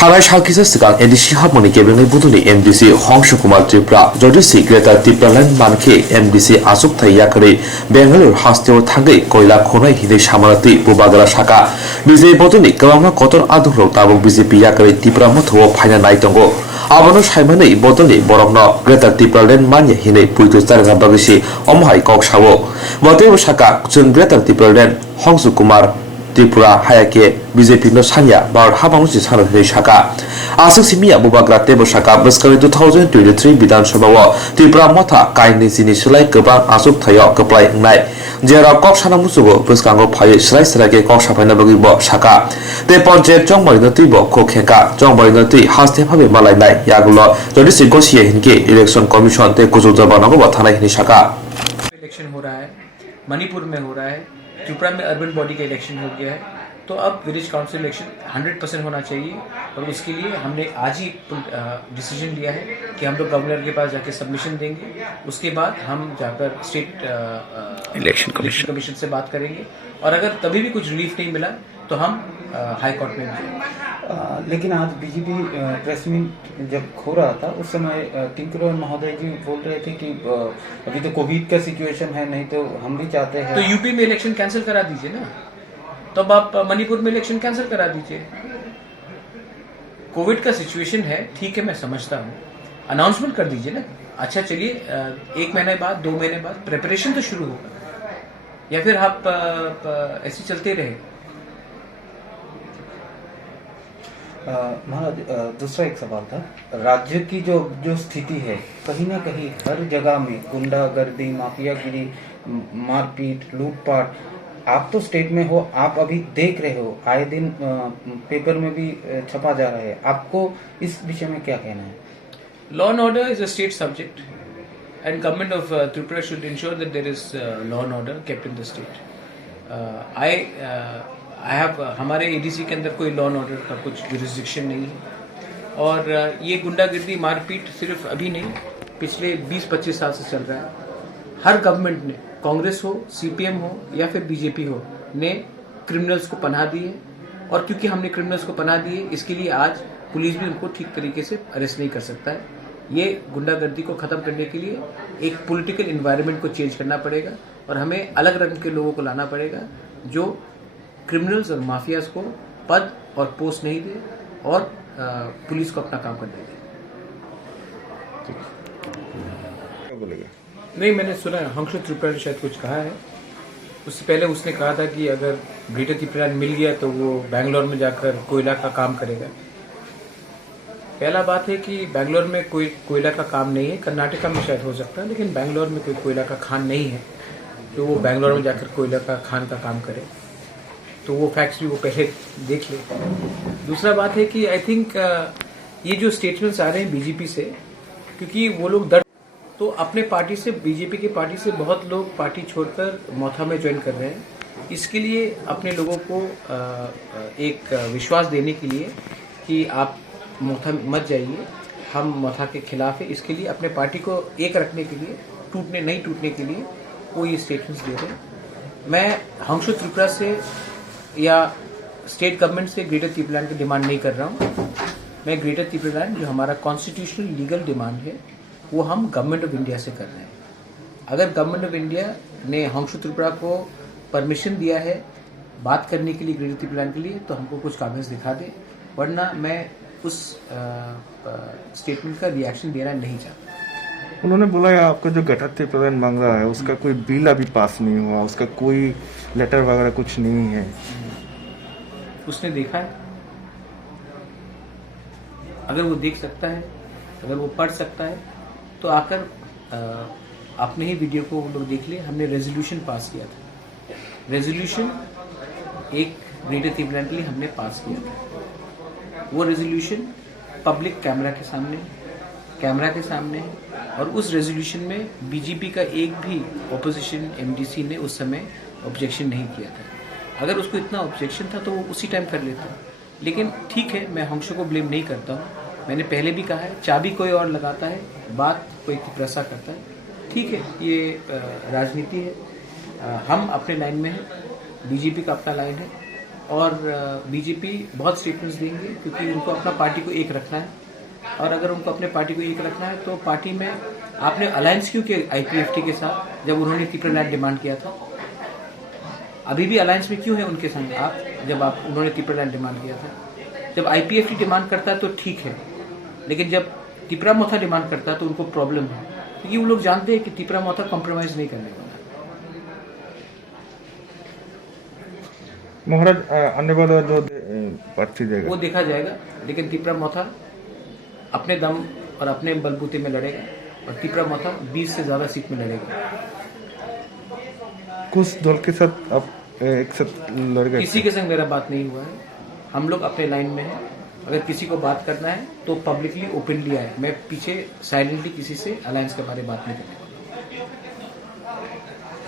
थानाय सालखिसा सिगां एनडिसि हाबमनि केबिनेट बुदुनि एमडिसि हंस कुमार त्रिपुरा जडिसि ग्रेटर त्रिपुरालैंड मानखे एमडिसि आसुक थाइयाखै बेंगालुरु हास्टेव थांगै कोयला खनाय हिनै सामानति बुबागरा साका बिजय बदुनि गोबां कतर आदुरौ ताबुक बीजेपी याखै त्रिपुरा मथौ फाइना नायतंगो आबानो साइमानै बदुनि बरमनो ग्रेटर त्रिपुरालैंड मान्य हिनै पुइतु चारगा बागैसि अमहाय कक्सावो बतेव साका जों ग्रेटर त्रिपुरालैंड हंस कुमार त्रिपुरा हायाके बीजेपी नो सानिया भारत हाबामुसि सानहै साका आसुक सिमिया बुबाग्रा तेबो साका बस्करि 2023 विधानसभा त्रिपुरा मथा काइनि जिनि सोलाय गोबां आसुक थायो कप्लाय नाय जेराव कक्साना मुसुगो बस्कांगो फाय स्राय स्रायके कक्सा फायना बगिबो साका ते पंचायत चंगबायनो तिबो खोखेका चंगबायनो ति हास्ते भाबे मालायनाय यागुलो जदि सिगोसिए हिनके इलेक्शन कमीशन ते कुजु जबानागो बथानाय हिनि साका इलेक्शन हो रहा है, मणिपुर में हो रहा है, त्रिपुरा में अर्बन बॉडी का इलेक्शन हो गया है, तो अब विलेज काउंसिल इलेक्शन 100% होना चाहिए और उसके लिए हमने आज ही डिसीजन लिया है कि हम लोग गवर्नर के पास जाके सबमिशन देंगे। उसके बाद हम जाकर स्टेट इलेक्शन कमीशन से बात करेंगे और अगर तभी भी कुछ रिलीफ नहीं मिला तो हम हाई कोर्ट में जाएंगे। लेकिन आज बीजेपी प्रेस मीट जब हो रहा था उस समय टिंकरर महोदय जी बोल रहे थे कि अभी तो कोविड का सिचुएशन है, नहीं तो हम भी चाहते हैं तो यूपी में इलेक्शन कैंसिल करा दीजिए ना, तब आप मणिपुर में इलेक्शन कैंसिल करा दीजिए। कोविड का सिचुएशन है, ठीक है, मैं समझता हूँ, अनाउंसमेंट कर दीजिए ना। अच्छा चलिए 1 महीने बाद 2 महीने बाद प्रिपरेशन तो शुरू होगा, या फिर आप ऐसे चलते रहे। महाराज दूसरा एक सवाल था, राज्य की जो स्थिति है कहीं ना कहीं हर जगह में गुंडागर्दी, माफियागिरी, मारपीट, लूटपाट, आप तो स्टेट में हो, आप अभी देख रहे हो, आए दिन पेपर में भी छपा जा रहा है, आपको इस विषय में क्या कहना है? Law and order is a state subject and government of Tripura should ensure that there is law and order kept in the state. I have हमारे एडीसी के अंदर कोई लॉ एंड ऑर्डर का कुछ जुरिस्डिक्शन नहीं है और ये गुंडागर्दी मारपीट सिर्फ अभी नहीं, पिछले 20-25 साल से चल रहा है। हर गवर्नमेंट ने, कांग्रेस हो, सीपीएम हो या फिर बीजेपी हो, ने क्रिमिनल्स को पनाह दी है और क्योंकि हमने क्रिमिनल्स को पनाह दी है इसके लिए आज पुलिस भी उनको ठीक तरीके से अरेस्ट नहीं कर सकता है। ये गुंडागर्दी को खत्म करने के लिए एक पॉलिटिकल एनवायरनमेंट को चेंज करना पड़ेगा और हमें अलग रंग के लोगों को लाना पड़ेगा जो क्रिमिनल्स और माफियाज को पद और पोस्ट नहीं दे और पुलिस को अपना काम करने दे। नहीं, मैंने सुना हंस त्रिपुरा ने शायद कुछ कहा है। उससे पहले उसने कहा था कि अगर ग्रेटर त्रिपुरा मिल गया तो वो बैंगलोर में जाकर कोयला का काम करेगा। पहला बात है कि बैंगलोर में कोई कोयला का काम नहीं है, कर्नाटका में शायद हो सकता है, लेकिन बैंगलोर में कोई कोयला का खान नहीं है तो वो बैंगलोर में जाकर कोयला का खान का काम करे, तो वो फैक्ट्स भी वो पहले देख ले। दूसरा बात है कि आई थिंक ये जो स्टेटमेंट्स आ रहे हैं बीजेपी से, क्योंकि वो लोग डर, तो अपने पार्टी से, बीजेपी की पार्टी से बहुत लोग पार्टी छोड़कर मोथा में ज्वाइन कर रहे हैं। इसके लिए अपने लोगों को एक विश्वास देने के लिए कि आप मोथा मत जाइए, हम मोथा के खिलाफ है, इसके लिए अपने पार्टी को एक रखने के लिए, नहीं टूटने के लिए वो ये स्टेटमेंट्स दे रहे हैं। मैं हंस त्रिपुरा से या स्टेट गवर्नमेंट से ग्रेटर त्रिपुरालैंड की डिमांड नहीं कर रहा हूँ। मैं ग्रेटर त्रिपुरालैंड जो हमारा कॉन्स्टिट्यूशनल लीगल डिमांड है वो हम गवर्नमेंट ऑफ इंडिया से कर रहे हैं। अगर गवर्नमेंट ऑफ इंडिया ने हंस त्रिपुरा को परमिशन दिया है बात करने के लिए ग्रेटर त्रिपुरालैंड के लिए तो हमको कुछ कागज दिखा दे, वरना मैं उस स्टेटमेंट का रिएक्शन देना नहीं चाहता। उन्होंने बोला है आपका जो ग्रेटर त्रिपुरालैंड मांग रहा है उसका कोई बिल अभी पास नहीं हुआ, उसका कोई लेटर वगैरह कुछ नहीं है। उसने देखा है, अगर वो देख सकता है, अगर वो पढ़ सकता है तो आकर अपने ही वीडियो को लोग देख ले। हमने रेजोल्यूशन पास किया था, रेजोल्यूशन एक ग्रेटर त्रिपुरालैंड के लिए हमने पास किया था। वो रेजोल्यूशन पब्लिक कैमरा के सामने है और उस रेजोल्यूशन में बीजेपी का एक भी ऑपोजिशन एमडीसी ने उस समय ऑब्जेक्शन नहीं किया था। अगर उसको इतना ऑब्जेक्शन था तो वो उसी टाइम कर लेता। लेकिन ठीक है, मैं हंस को ब्लेम नहीं करता हूँ। मैंने पहले भी कहा है, चाबी कोई और लगाता है, बात कोई त्रिपुरा करता है। ठीक है, ये राजनीति है, हम अपने लाइन में हैं, बीजेपी का अपना लाइन है और बीजेपी बहुत स्टेटमेंट्स देंगे, क्योंकि उनको अपना पार्टी को एक रखना है। और अगर उनको अपने पार्टी को एक रखना है तो पार्टी में आपने अलायंस क्यों किया आईपीएफटी के साथ जब उन्होंने त्रिपुरा लैंड डिमांड किया था? अभी भी अलायंस में क्यों है उनके संग आप, जब आप उन्होंने त्रिपुरा लैंड डिमांड किया था? जब आईपीएफटी डिमांड करता है तो ठीक है, लेकिन जब त्रिपुरा मोथा डिमांड करता है तो उनको प्रॉब्लम है, क्योंकि वो लोग जानते हैं कि त्रिपुरा मोथा कॉम्प्रोमाइज नहीं करने वाला। महाराज आने वाला जो प्रार्थी देगा वो देखा जाएगा, लेकिन त्रिपुरा मोथा अपने दम और अपने बलबूते में लड़ेगा और त्रिपुरा मोथा 20 से ज्यादा सीट में लड़ेगा। कुछ दल के साथ आप एक साथ लड़ गए? किसी के संग मेरा बात नहीं हुआ है, हम लोग अपने लाइन में हैं। अगर किसी को बात करना है तो पब्लिकली ओपनली आए, मैं पीछे साइलेंटली किसी से अलायंस के बारे में बात नहीं करूँगा।